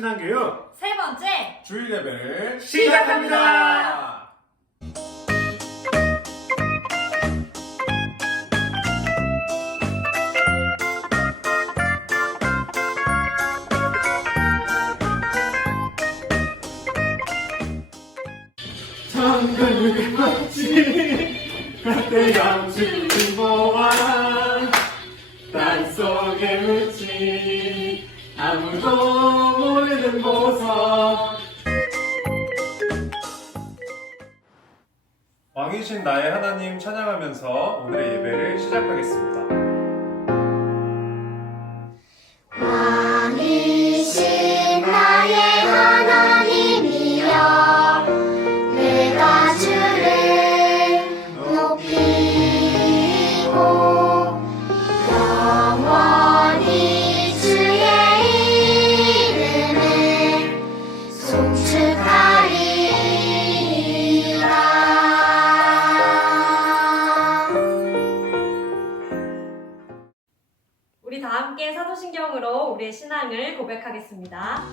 신앙교육 세 번째 주일 예배를 시작합니다. 장관을 받지 그때 양식 보아 땅속에 묻지 아무도 모르는 보석. 왕이신 나의 하나님 찬양하면서 오늘의 예배를 시작하겠습니다. 왕이신 나의 하나님이여 내가 주를 높이고 영원히 주의 이름을 송축하리라. 우리 다 함께 사도신경으로 우리의 신앙을 고백하겠습니다.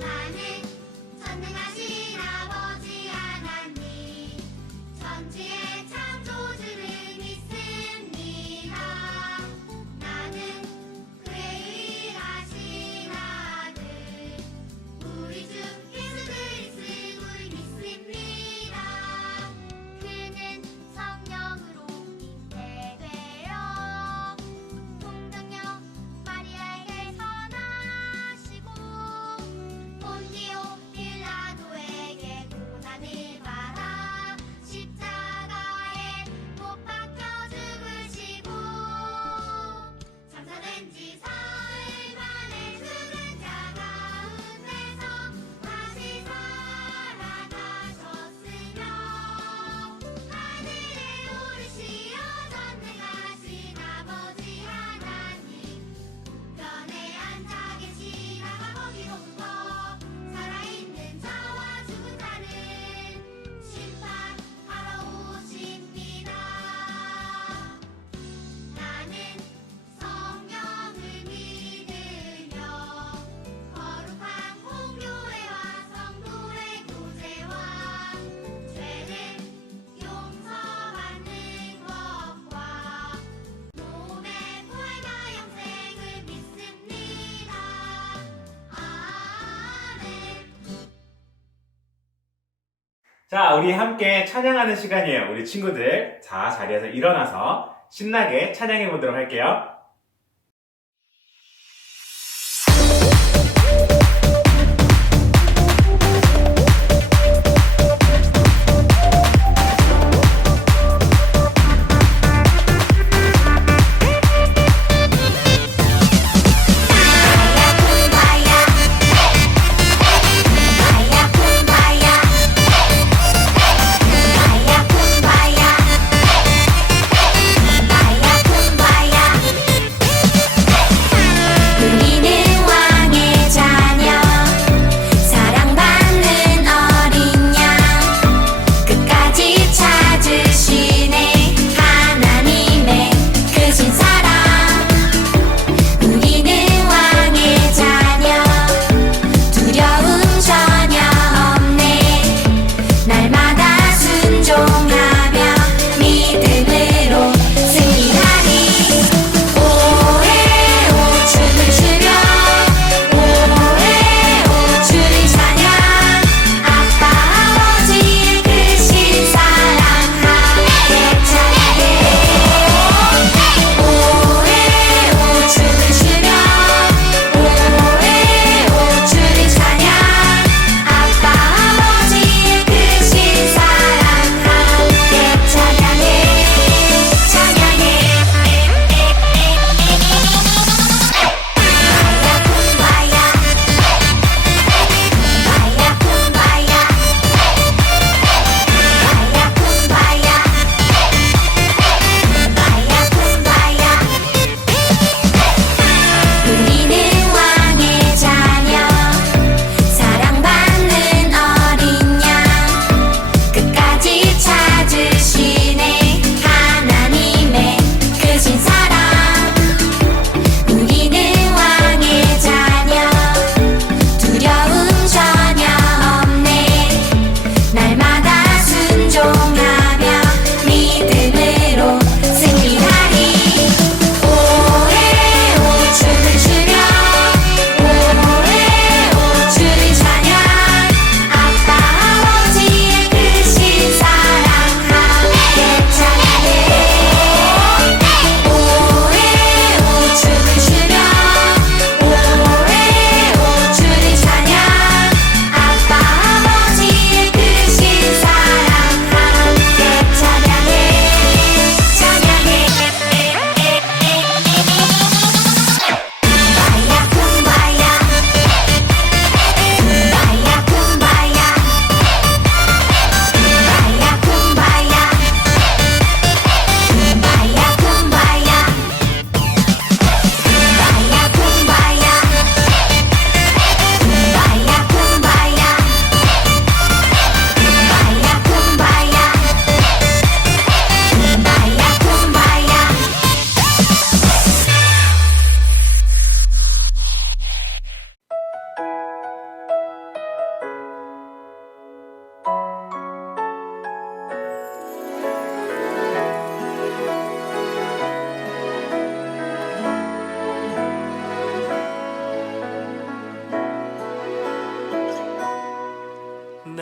나는 전능하신 아버지 하나님 천지의 창조주를 믿습니다. 나는 그의 유일하신 아들 우리 주 예수 그리스도를 믿습니다. 그는 성령으로 잉태되어 동정녀 마리아에게서 나시고 본디오 빌라도에게 고난을 받아 십자가에 못 박혀 죽으시고 장사된 지 사흘 만에 죽은 자 가운데서 다시 살아나셨으며 하늘에 오르시어 전능하신 아버지 하나님 우편에 앉아 계시다가 거기로부터 살아있는 자와 죽은 자를 심판하러 오십니다. 나는 성령을 믿으며 거룩한 공교회와 성도의 교제와 죄를 용서받는 것과 몸의 부활과 영생을 믿습니다. 아멘. 자, 우리 함께 찬양하는 시간이에요. 우리 친구들, 자, 자리에서 일어나서 신나게 찬양해 보도록 할게요. 바야 쿵바야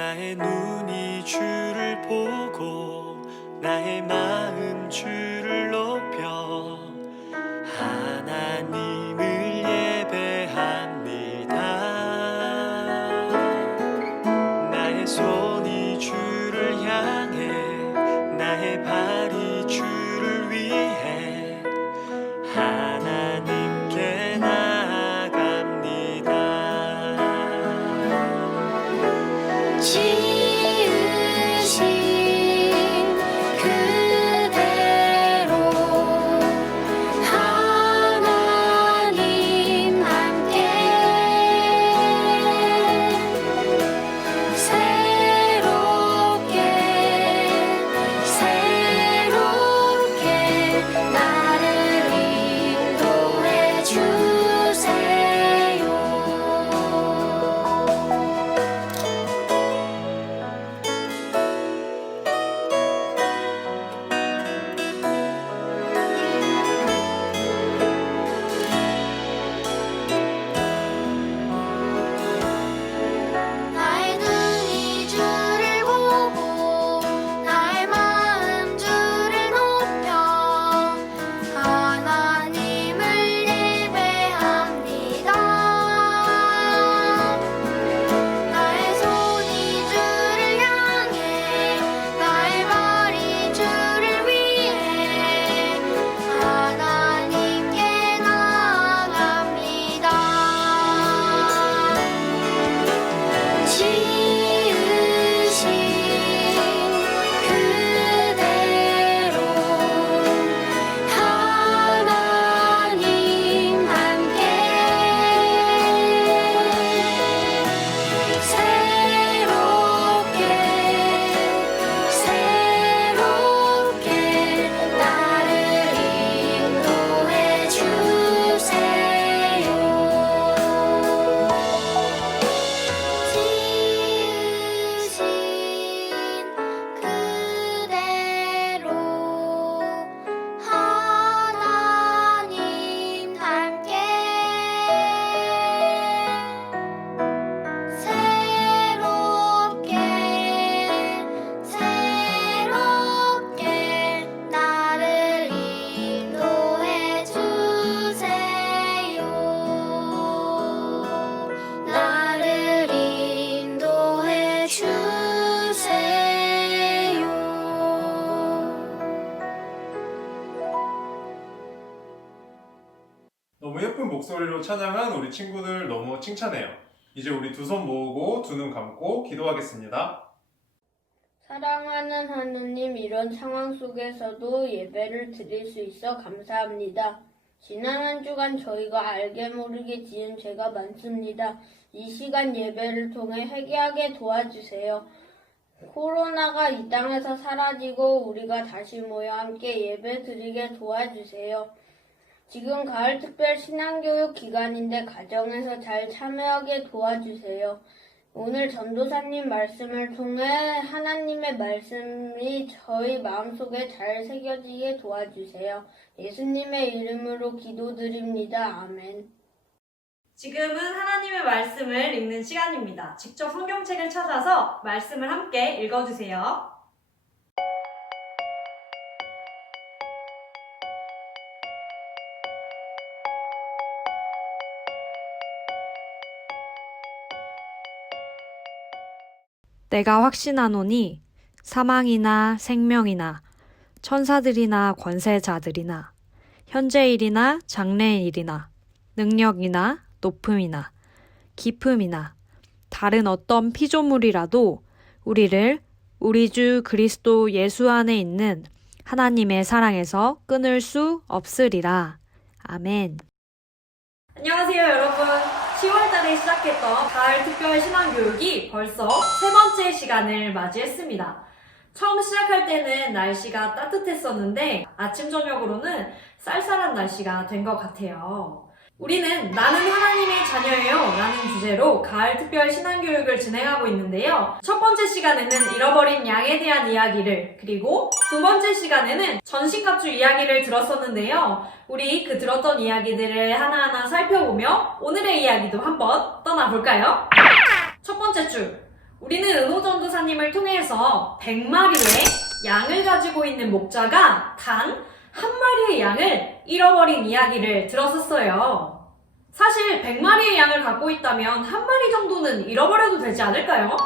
나의 눈이 주를 보고 나의 마음 주를 높여 하나님을 예배합니다. 나의 손이 주를 향해 나의 발이 주를 위해 하나님께 나아갑니다. 지으신 그대로 하나님 함께 새롭게 나를 인도해 주세요. 나의 눈이 주를 보고 나의 마음 주를 높여 하나님을 예배합니다. 나의 손이 주를 향해 나의 발이 주를 위해 하나님께 나아갑니다. 지으신 그대로 하나님 함께 새롭게 나를 인도해 주세요. 지으신 그대로 하나님 함께 새롭게 나를 인도해 주세요. 나를 인도해 주세요. 너무 예쁜 목소리로 찬양한 우리 친구들 너무 칭찬해요. 이제 우리 두 손 모으고 두 눈 감고 기도하겠습니다. 사랑하는 하느님, 이런 상황 속에서도 예배를 드릴 수 있어 감사합니다. 지난 한 주간 저희가 알게 모르게 지은 죄가 많습니다. 이 시간 예배를 통해 회개하게 도와주세요. 코로나가 이 땅에서 사라지고 우리가 다시 모여 함께 예배 드리게 도와주세요. 지금 가을 특별 신앙교육 기간인데 가정에서 잘 참여하게 도와주세요. 오늘 전도사님 말씀을 통해 하나님의 말씀이 저희 마음속에 잘 새겨지게 도와주세요. 예수님의 이름으로 기도드립니다. 아멘. 지금은 하나님의 말씀을 읽는 시간입니다. 직접 성경책을 찾아서 말씀을 함께 읽어주세요. 내가 확신하노니 사망이나 생명이나 천사들이나 권세자들이나 현재일이나 장래일이나 능력이나 높음이나 깊음이나 다른 어떤 피조물이라도 우리를 우리 주 그리스도 예수 안에 있는 하나님의 사랑에서 끊을 수 없으리라. 아멘. 안녕하세요, 여러분. 10월달에 시작했던 가을 특별 신앙교육이 벌써 세 번째 시간을 맞이했습니다. 처음 시작할 때는 날씨가 따뜻했었는데 아침 저녁으로는 쌀쌀한 날씨가 된 것 같아요. 우리는 나는 하나님의 자녀예요 라는 주제로 가을 특별 신앙교육을 진행하고 있는데요. 첫 번째 시간에는 잃어버린 양에 대한 이야기를, 그리고 두 번째 시간에는 전신갑주 이야기를 들었었는데요. 우리 그 들었던 이야기들을 하나하나 살펴보며 오늘의 이야기도 한번 떠나볼까요? 첫 번째 주, 우리는 은호전도사님을 통해서 100마리의 양을 가지고 있는 목자가 단 한 마리의 양을 잃어버린 이야기를 들었었어요. 사실 100마리의 양을 갖고 있다면 한 마리 정도는 잃어버려도 되지 않을까요?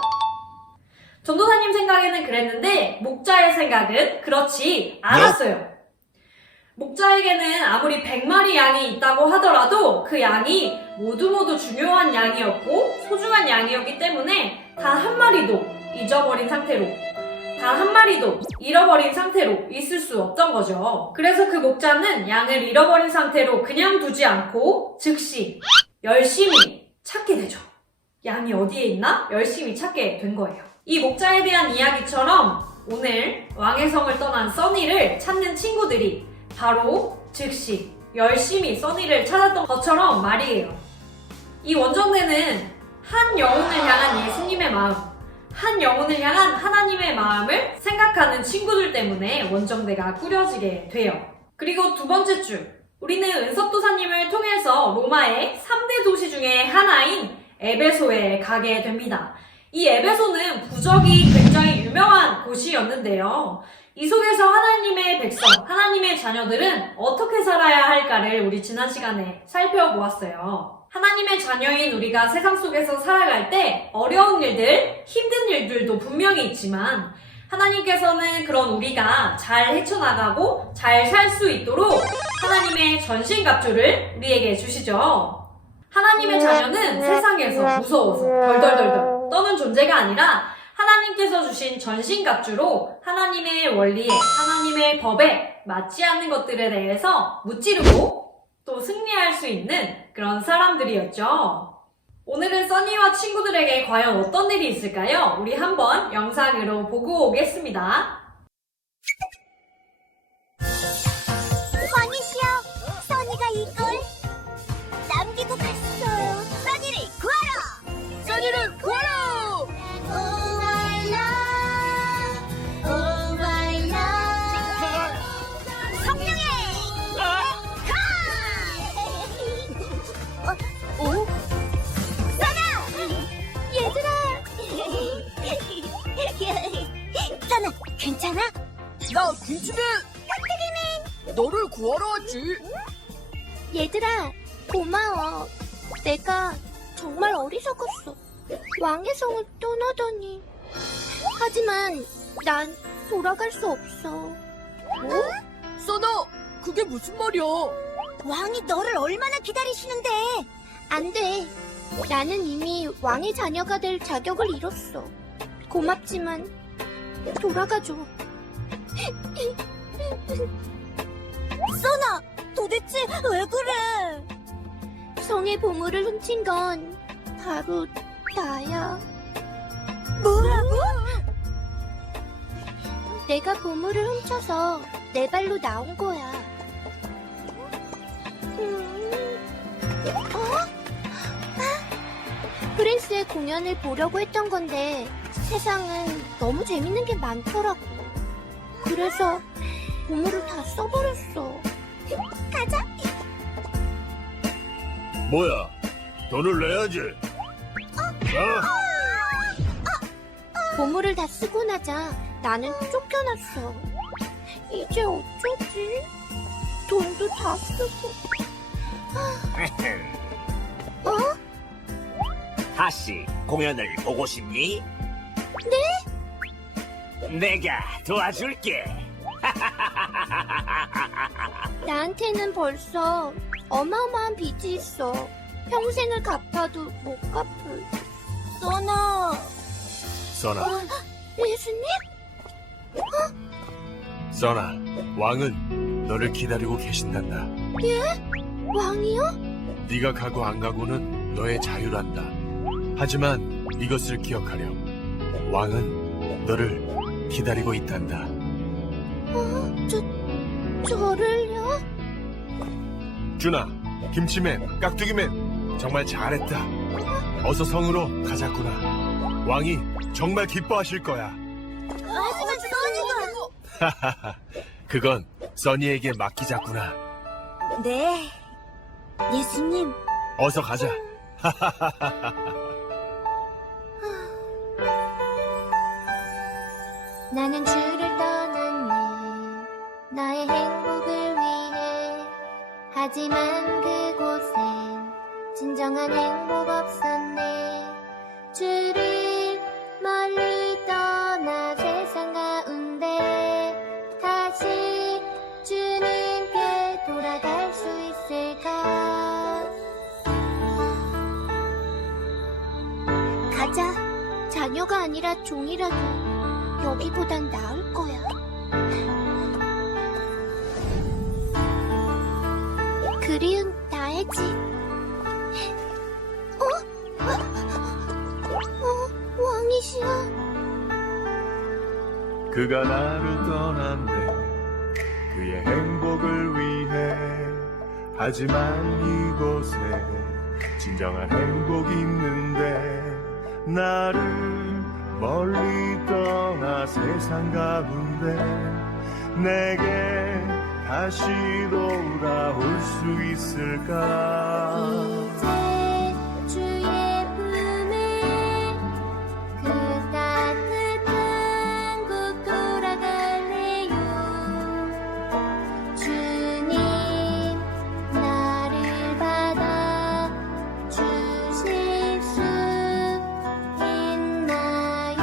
전도사님 생각에는 그랬는데 목자의 생각은 그렇지 않았어요. 목자에게는 아무리 100마리 양이 있다고 하더라도 그 양이 모두 중요한 양이었고 소중한 양이었기 때문에 단 한 마리도 잊어버린 상태로, 단 한 마리도 잃어버린 상태로 있을 수 없던 거죠. 그래서 그 목자는 양을 잃어버린 상태로 그냥 두지 않고 즉시 열심히 찾게 되죠. 양이 어디에 있나? 열심히 찾게 된 거예요. 이 목자에 대한 이야기처럼 오늘 왕의 성을 떠난 써니를 찾는 친구들이 바로 즉시 열심히 써니를 찾았던 것처럼 말이에요. 이 원정대는 한 영혼을 향한 예수님의 마음, 한 영혼을 향한 하나님의 마음을 생각하는 친구들 때문에 원정대가 꾸려지게 돼요. 그리고 두 번째 주, 우리는 은섭도사님을 통해서 로마의 3대 도시 중에 하나인 에베소에 가게 됩니다. 이 에베소는 부적이 굉장히 유명한 곳이었는데요. 이 속에서 하나님의 백성, 하나님의 자녀들은 어떻게 살아야 할까를 우리 지난 시간에 살펴보았어요. 하나님의 자녀인 우리가 세상 속에서 살아갈 때 어려운 일들, 힘든 일들도 분명히 있지만 하나님께서는 그런 우리가 잘 헤쳐나가고 잘 살 수 있도록 하나님의 전신갑주를 우리에게 주시죠. 하나님의 자녀는 세상에서 무서워서 덜덜덜덜 떠는 존재가 아니라 하나님께서 주신 전신갑주로 하나님의 원리에, 하나님의 법에 맞지 않는 것들에 대해서 무찌르고 또 승리할 수 있는 그런 사람들이었죠. 오늘은 써니와 친구들에게 과연 어떤 일이 있을까요? 우리 한번 영상으로 보고 오겠습니다. 왕이시여, 써니가 이걸 남기고 갔어요. 써니를 구하러! 써니를 구하러! 성령의 오? 써나! 얘들아! 써나, 괜찮아? 나 괜찮아. 너를 구하러 왔지. 얘들아, 고마워. 내가 정말 어리석었어. 왕의 성을 떠나다니. 하지만 난 돌아갈 수 없어. 써나, 그게 무슨 말이야? 왕이 너를 얼마나 기다리시는데. 안 돼. 나는 이미 왕의 자녀가 될 자격을 잃었어. 고맙지만 돌아가줘. 써나, 도대체 왜 그래? 성의 보물을 훔친 건 바로 나야. 뭐라고? 내가 보물을 훔쳐서 내 발로 나온 거야. 프린스의 공연을 보려고 했던 건데 세상은 너무 재밌는 게 많더라고. 그래서 보물을 다 써버렸어. 가자. 뭐야? 돈을 내야지. 보물을 다 쓰고 나자 나는 쫓겨났어. 이제 어쩌지? 돈도 다 쓰고. 다시 공연을 보고 싶니? 네? 내가 도와줄게. 나한테는 벌써 어마어마한 빚이 있어. 평생을 갚아도 못 갚을. 써나. 써나, 예수님? 써나, 왕은 너를 기다리고 계신단다. 왕이요? 네가 가고 안 가고는 너의 자유란다. 하지만 이것을 기억하렴. 왕은 너를 기다리고 있단다. 저를요? 준아, 김치맨, 깍두기맨, 정말 잘했다. 어서 성으로 가자꾸나. 왕이 정말 기뻐하실 거야. 하지만 써니가. 그건 써니에게 맡기자꾸나. 네. 예수님. 어서 가자. 나는 주를 떠났네 나의 행복을 위해 하지만 그곳엔 진정한 행복 없었네 주를 멀리 떠나 세상 가운데 다시 주님께 돌아갈 수 있을까 가자 자녀가 아니라 종이라도 여기보단 나을 거야 그리운 나의 집 왕이시여 그가 나를 떠났네 그의 행복을 위해 하지만 이곳에 진정한 행복이 있는데 나를 멀리 떠나 세상 가운데 내게 다시 돌아올 수 있을까 이제 주의 품에 그 따뜻한 곳 돌아갈래요 주님 나를 받아 주실 수 있나요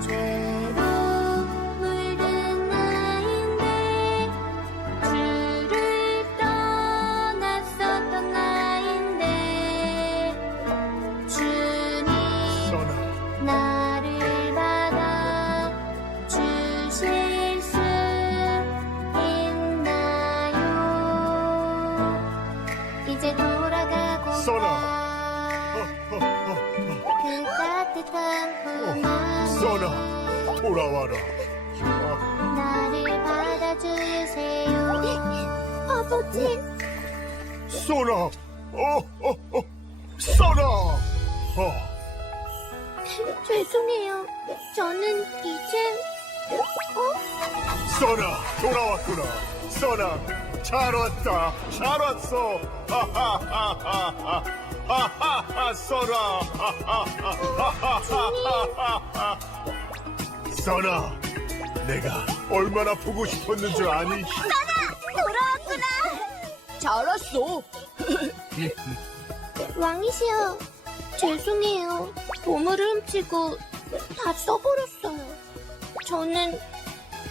죄로 물든 나인데 주를 떠났었던 나인데 주님 나를 받아 주실 수 있나요 이제 돌아가고 그 따뜻한 품 안에 돌아와라 나를 받아주세요 아버지 소나 소나 죄송해요 저는 이제 소나 돌아왔구나 소나 잘 왔다 잘 왔어 하하하하하 소나 소나 내가 얼마나 보고 싶었는 줄 아니? 돌아왔구나 잘 왔어. 왕이시여 죄송해요 보물을 훔치고 다 써버렸어요 저는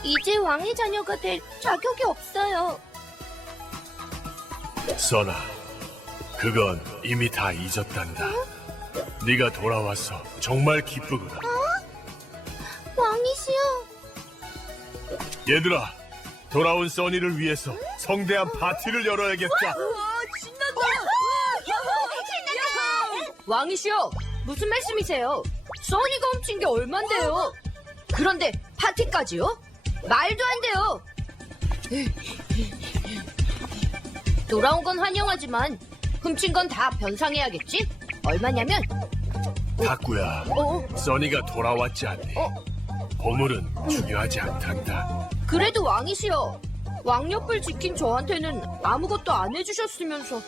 이제 왕의 자녀가 될 자격이 없어요 써나 그건 이미 다 잊었단다 네가 돌아와서 정말 기쁘구나 왕이시여 얘들아 돌아온 써니를 위해서 성대한 파티를 열어야겠다 신난다. 왕이시여, 무슨 말씀이세요? 써니가 훔친 게 얼만데요? 그런데 파티까지요? 말도 안 돼요. 돌아온 건 환영하지만 훔친 건 다 변상해야겠지? 얼마냐면 다꾸야 써니가 돌아왔지 않니? 보물은 중요하지 않단다 그래도 왕이시여, 왕옆을 지킨 저한테는 아무것도 안 해주셨으면서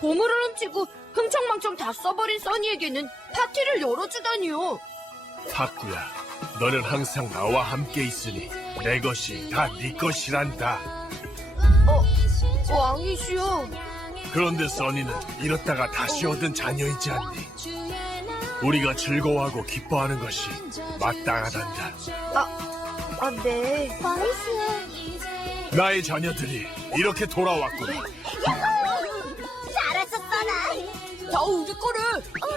보물을 훔치고 흥청망청 다 써버린 써니에게는 파티를 열어주다니요. 다꾸야 너는 항상 나와 함께 있으니 내 것이 다 네 것이란다 왕이시여. 그런데 써니는 잃었다가 다시 얻은 자녀이지 않니? 우리가 즐거워하고 기뻐하는 것이 마땅하단다 네. 왕이시여 나의 자녀들이 이렇게 돌아왔구나 잘했어 써나 다 우리 거를.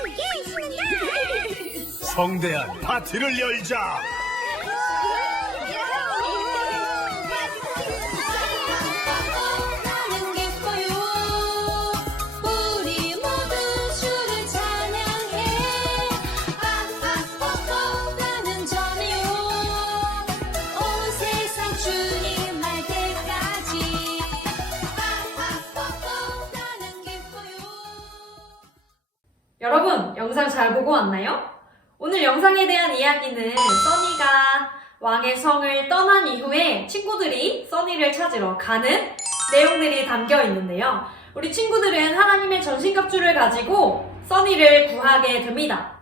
예 신난다 성대한 파티를 열자 나는 기뻐요 우리 모두 주를 찬양해 나는 전해요 온 세상 주님 할 때까지 나는 기뻐요 여러분, 영상 잘 보고 왔나요? 오늘 영상에 대한 이야기는 써니가 왕의 성을 떠난 이후에 친구들이 써니를 찾으러 가는 내용들이 담겨 있는데요. 우리 친구들은 하나님의 전신갑주를 가지고 써니를 구하게 됩니다.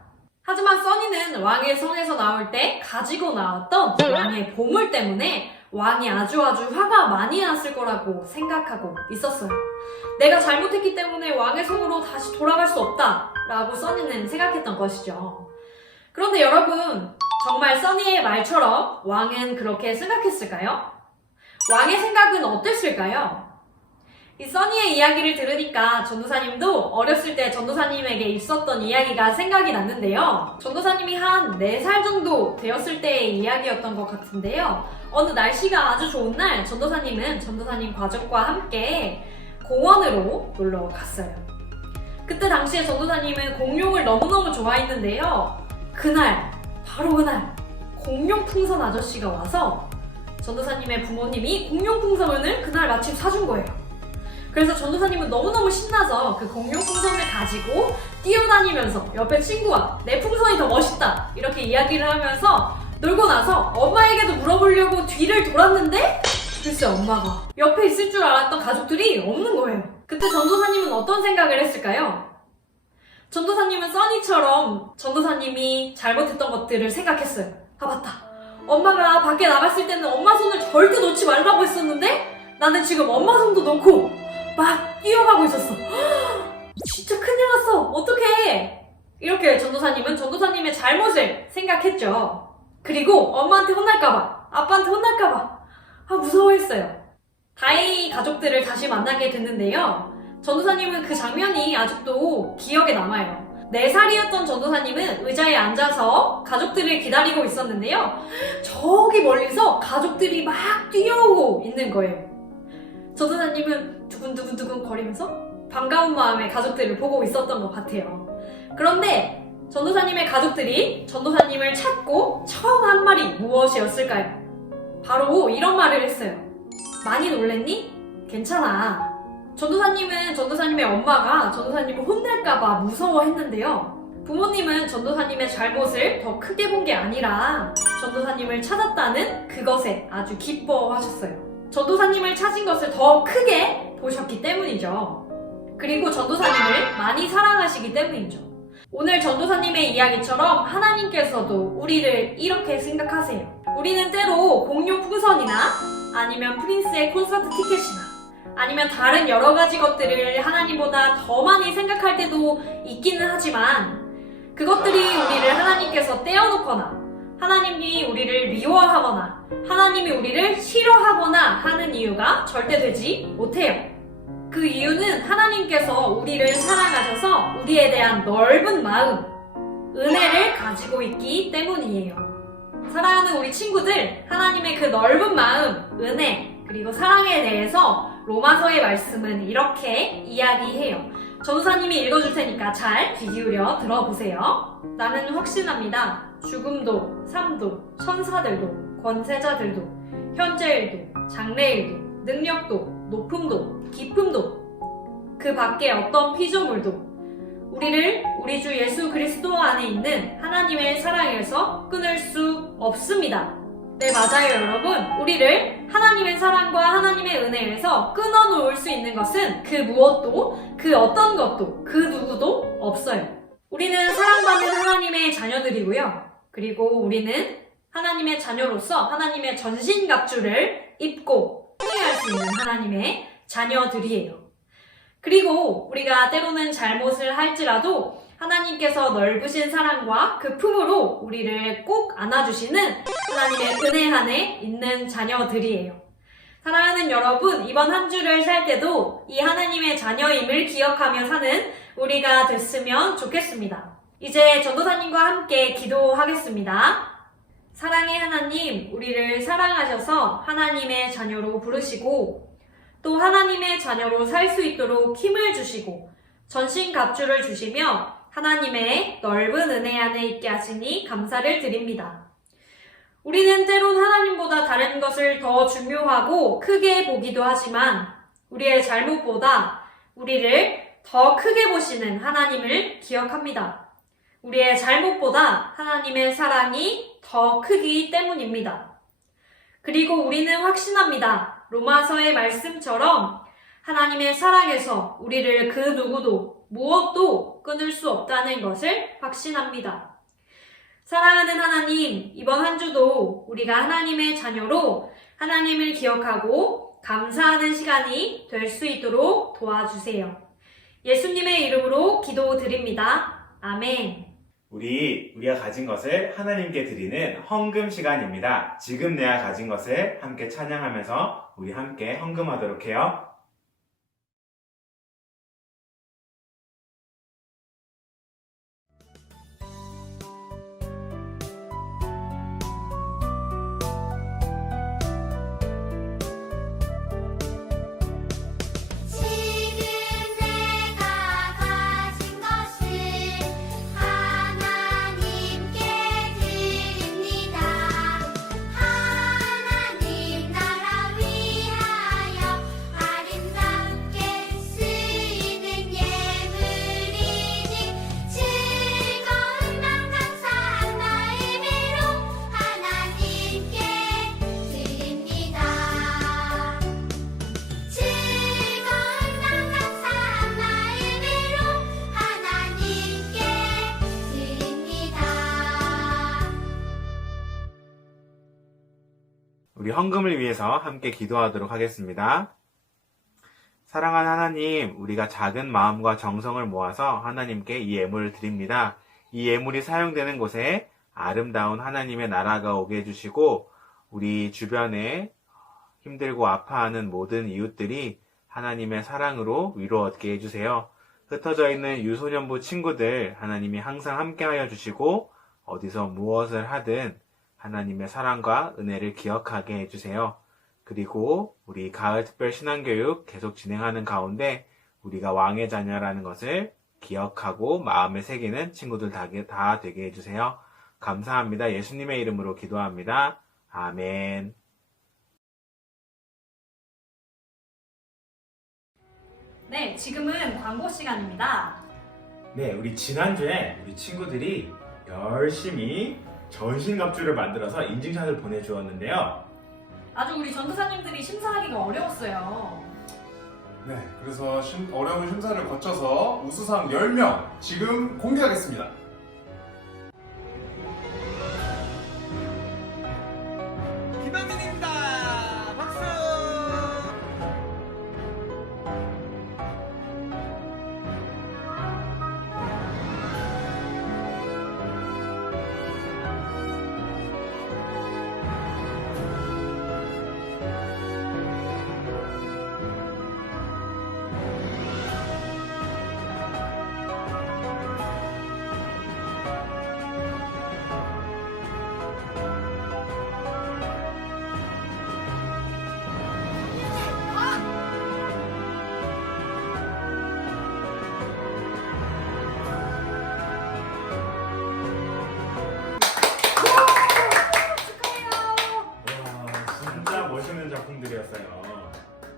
하지만 써니는 왕의 성에서 나올 때 가지고 나왔던 왕의 보물 때문에 왕이 아주 화가 많이 났을 거라고 생각하고 있었어요. 내가 잘못했기 때문에 왕의 성으로 다시 돌아갈 수 없다 라고 써니는 생각했던 것이죠. 그런데 여러분, 정말 써니의 말처럼 왕은 그렇게 생각했을까요? 왕의 생각은 어땠을까요? 이 써니의 이야기를 들으니까 전도사님도 어렸을 때 전도사님에게 있었던 이야기가 생각이 났는데요. 전도사님이 한 4살 정도 되었을 때의 이야기였던 것 같은데요. 어느 날씨가 아주 좋은 날 전도사님은 전도사님 가족과 함께 공원으로 놀러 갔어요. 그때 당시에 전도사님은 공룡을 너무너무 좋아했는데요. 바로 그날 공룡 풍선 아저씨가 와서 전도사님의 부모님이 공룡 풍선을 그날 마침 사준 거예요. 그래서 전도사님은 너무너무 신나서 그 공룡 풍선을 가지고 뛰어다니면서 옆에 친구와 내 풍선이 더 멋있다 이렇게 이야기를 하면서 놀고 나서 엄마에게도 물어보려고 뒤를 돌았는데 글쎄 엄마가 옆에 있을 줄 알았던 가족들이 없는 거예요. 그때 전도사님은 어떤 생각을 했을까요? 전도사님은 써니처럼 전도사님이 잘못했던 것들을 생각했어요. 아 맞다, 엄마가 밖에 나갔을 때는 엄마 손을 절대 놓지 말라고 했었는데 나는 지금 엄마 손도 놓고 막 뛰어가고 있었어. 진짜 큰일 났어. 어떡해. 이렇게 전도사님은 전도사님의 잘못을 생각했죠. 그리고 엄마한테 혼날까봐, 아빠한테 혼날까봐 무서워했어요. 다행히 가족들을 다시 만나게 됐는데요. 전도사님은 그 장면이 아직도 기억에 남아요. 4살이었던 전도사님은 의자에 앉아서 가족들을 기다리고 있었는데요. 저기 멀리서 가족들이 막 뛰어오고 있는 거예요. 전도사님은 두근두근 거리면서 반가운 마음에 가족들을 보고 있었던 것 같아요. 그런데 전도사님의 가족들이 전도사님을 찾고 처음 한 말이 무엇이었을까요? 바로 이런 말을 했어요. 많이 놀랬니? 괜찮아. 전도사님은 전도사님의 엄마가 전도사님을 혼낼까봐 무서워했는데요. 부모님은 전도사님의 잘못을 더 크게 본 게 아니라 전도사님을 찾았다는 그것에 아주 기뻐하셨어요. 전도사님을 찾은 것을 더 크게 보셨기 때문이죠. 그리고 전도사님을 많이 사랑하시기 때문이죠. 오늘 전도사님의 이야기처럼 하나님께서도 우리를 이렇게 생각하세요. 우리는 때로 공룡 풍선이나 아니면 프린스의 콘서트 티켓이나 아니면 다른 여러 가지 것들을 하나님보다 더 많이 생각할 때도 있기는 하지만 그것들이 우리를 하나님께서 떼어놓거나 하나님이 우리를 미워하거나 하나님이 우리를 싫어하거나 하는 이유가 절대 되지 못해요. 그 이유는 하나님께서 우리를 사랑하셔서 우리에 대한 넓은 마음, 은혜를 가지고 있기 때문이에요. 사랑하는 우리 친구들, 하나님의 그 넓은 마음, 은혜, 그리고 사랑에 대해서 로마서의 말씀은 이렇게 이야기해요. 전도사님이 읽어줄 테니까 잘 귀 기울여 들어보세요. 나는 확신합니다. 죽음도, 삶도, 천사들도, 권세자들도, 현재일도, 장래일도, 능력도, 높음도, 깊음도, 그 밖에 어떤 피조물도 우리를 우리 주 예수 그리스도 안에 있는 하나님의 사랑에서 끊을 수 없습니다. 네, 맞아요, 여러분. 우리를 하나님의 사랑과 하나님의 은혜에서 끊어놓을 수 있는 것은 그 무엇도, 그 어떤 것도, 그 누구도 없어요. 우리는 사랑받는 하나님의 자녀들이고요. 그리고 우리는 하나님의 자녀로서 하나님의 전신갑주를 입고 행할 수 있는 하나님의 자녀들이에요. 그리고 우리가 때로는 잘못을 할지라도 하나님께서 넓으신 사랑과 그 품으로 우리를 꼭 안아주시는 하나님의 은혜 안에 있는 자녀들이에요. 사랑하는 여러분, 이번 한 주를 살 때도 이 하나님의 자녀임을 기억하며 사는 우리가 됐으면 좋겠습니다. 이제 전도사님과 함께 기도하겠습니다. 사랑의 하나님, 우리를 사랑하셔서 하나님의 자녀로 부르시고 또 하나님의 자녀로 살 수 있도록 힘을 주시고 전신갑주를 주시며 하나님의 넓은 은혜 안에 있게 하시니 감사를 드립니다. 우리는 때론 하나님보다 다른 것을 더 중요하고 크게 보기도 하지만 우리의 잘못보다 우리를 더 크게 보시는 하나님을 기억합니다. 우리의 잘못보다 하나님의 사랑이 더 크기 때문입니다. 그리고 우리는 확신합니다. 로마서의 말씀처럼 하나님의 사랑에서 우리를 그 누구도 무엇도 끊을 수 없다는 것을 확신합니다. 사랑하는 하나님, 이번 한 주도 우리가 하나님의 자녀로 하나님을 기억하고 감사하는 시간이 될 수 있도록 도와주세요. 예수님의 이름으로 기도드립니다. 아멘. 우리가 가진 것을 하나님께 드리는 헌금 시간입니다. 지금 내가 가진 것을 함께 찬양하면서 우리 함께 헌금하도록 해요. 지금 내가 가진 것을 하나님께 드립니다. 하나님 나라 위하여 아름답게 쓰이는 예물이니 즐거운 맘 감사한 마음으로 하나님께 드립니다. 즐거운 맘 감사한 마음으로 하나님께 드립니다. 우리 헌금을 위해서 함께 기도하도록 하겠습니다. 사랑하는 하나님, 우리가 작은 마음과 정성을 모아서 하나님께 이 예물을 드립니다. 이 예물이 사용되는 곳에 아름다운 하나님의 나라가 오게 해주시고 우리 주변에 힘들고 아파하는 모든 이웃들이 하나님의 사랑으로 위로 얻게 해주세요. 흩어져 있는 유소년부 친구들 하나님이 항상 함께하여 주시고 어디서 무엇을 하든 하나님의 사랑과 은혜를 기억하게 해주세요. 그리고 우리 가을 특별 신앙교육 계속 진행하는 가운데 우리가 왕의 자녀라는 것을 기억하고 마음에 새기는 친구들 다 되게 해주세요. 감사합니다. 예수님의 이름으로 기도합니다. 아멘. 네, 지금은 광고 시간입니다. 네, 우리 지난주에 우리 친구들이 열심히 전신갑주를 만들어서 인증샷을 보내주었는데요. 아주 우리 전도사님들이 심사하기가 어려웠어요. 네, 그래서 어려운 심사를 거쳐서 우수상 10명 지금 공개하겠습니다. 김학민입니다. 박수. 와, 진짜 멋있는 작품들이었어요.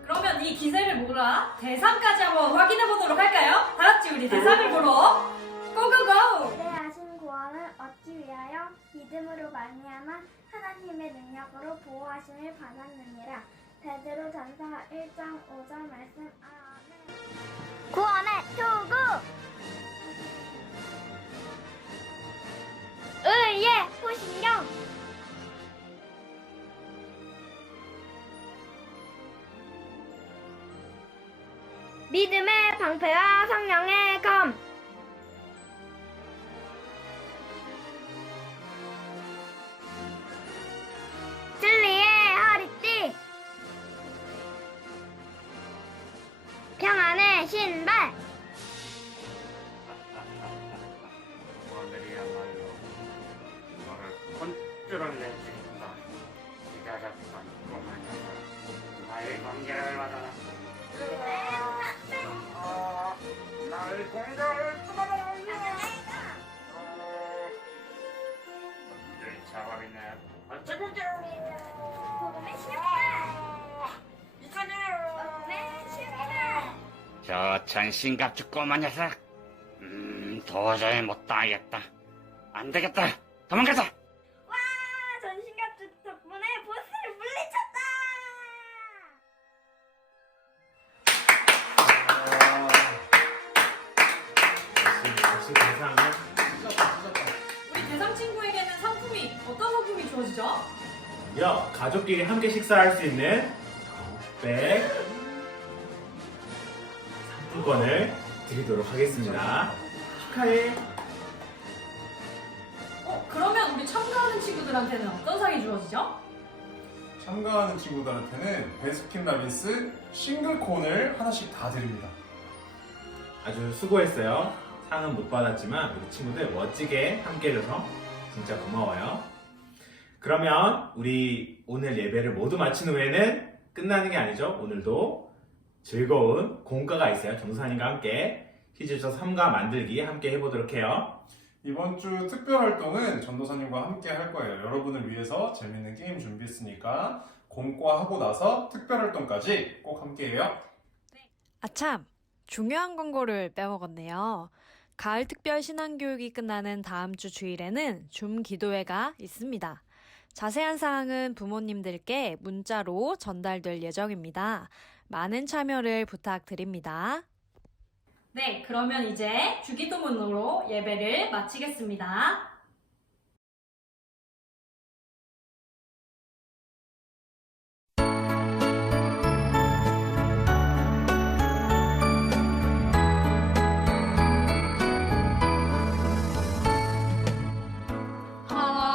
그러면 이 기세를 몰아 대상까지 한번 확인해 보도록 할까요? 다 같이 우리 대상을 보러 고고고! 내 아신 구원을 얻기 위하여 믿음으로 말미암아 하나님의 능력으로 보호하심을 받았느니라. 베드로 전서 1장 5절 말씀. 아멘. 구원의 투구. 의의 호신경. 믿음의 방패와 성령의 검. 진리의 허리띠. 평안의 신발. 오늘이야말로 너를 곤주를 내주겠다. 기다렸던 꼬마 녀석, 나의 관계를 받아라. 나의 공격을 받아라. 늘 잡아비네. 어쩌고 복음의 시작이다. 복음의 시작이다. 저 전신갑주 꼬마 녀석. 도저히 못 당하겠다. 안 되겠다. 도망가자. 와, 전신갑주 덕분에 보스를 물리쳤다. 역시 대상은 우리 대상 친구에게는 무려 가족끼리 함께 식사할 수 있는 백 상품권을 드리도록 하겠습니다. 축하해. 그러면 우리 참가하는 친구들한테는 어떤 상이 주어지죠? 참가하는 친구들한테는 베스킨라빈스 싱글콘을 하나씩 다 드립니다. 아주 수고했어요. 상은 못 받았지만 우리 친구들 멋지게 함께 해줘서 진짜 고마워요. 그러면 우리 오늘 예배를 모두 마친 후에는 끝나는 게 아니죠. 오늘도 즐거운 공과가 있어요. 전도사님과 함께 히즈서 3가 만들기 함께 해보도록 해요. 이번 주 특별 활동은 전도사님과 함께 할 거예요. 여러분을 위해서 재밌는 게임 준비했으니까 공과하고 나서 특별 활동까지 꼭 함께 해요. 아참! 중요한 광고를 빼먹었네요. 가을 특별 신앙교육이 끝나는 다음 주 주일에는 줌 기도회가 있습니다. 자세한 사항은 부모님들께 문자로 전달될 예정입니다. 많은 참여를 부탁드립니다. 네, 그러면 이제 주기도문으로 예배를 마치겠습니다.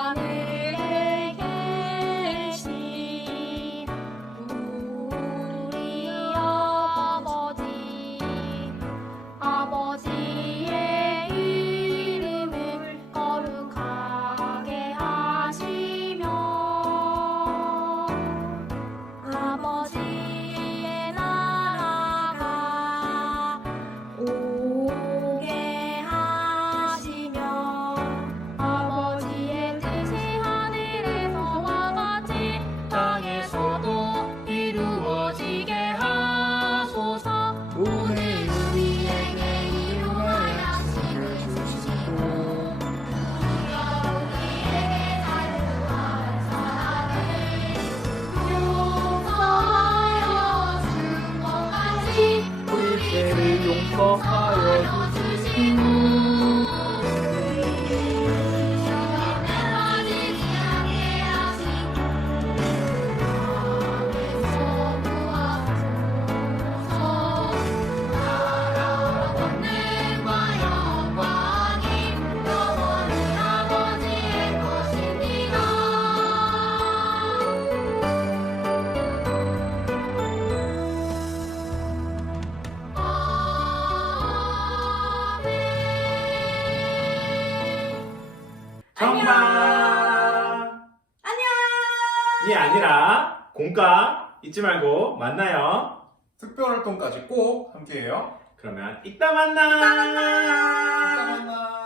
하늘에 계신 우리 아버지의 이름을 거룩하게 하시며 아버지의 나라가 오게 하시며 아버지의 뜻이 하늘에서와 같이 땅에서도 이루어지게 하소서. 오늘 우리에게 일용할 양식을 주시고 우리가 우리에게 잘못한 사람을 용서하여 준 것 같이 우리 죄를 용서하여 주시고 빠지지 않게 하시고 마음에서 나라와 권능과 영광이 영원히 아버지의 것입니다. 정답! 안녕! 이 아니라 공과 잊지 말고 만나요. 특별 활동까지 꼭 함께 해요. 그러면 이따 만나! 이따 만나.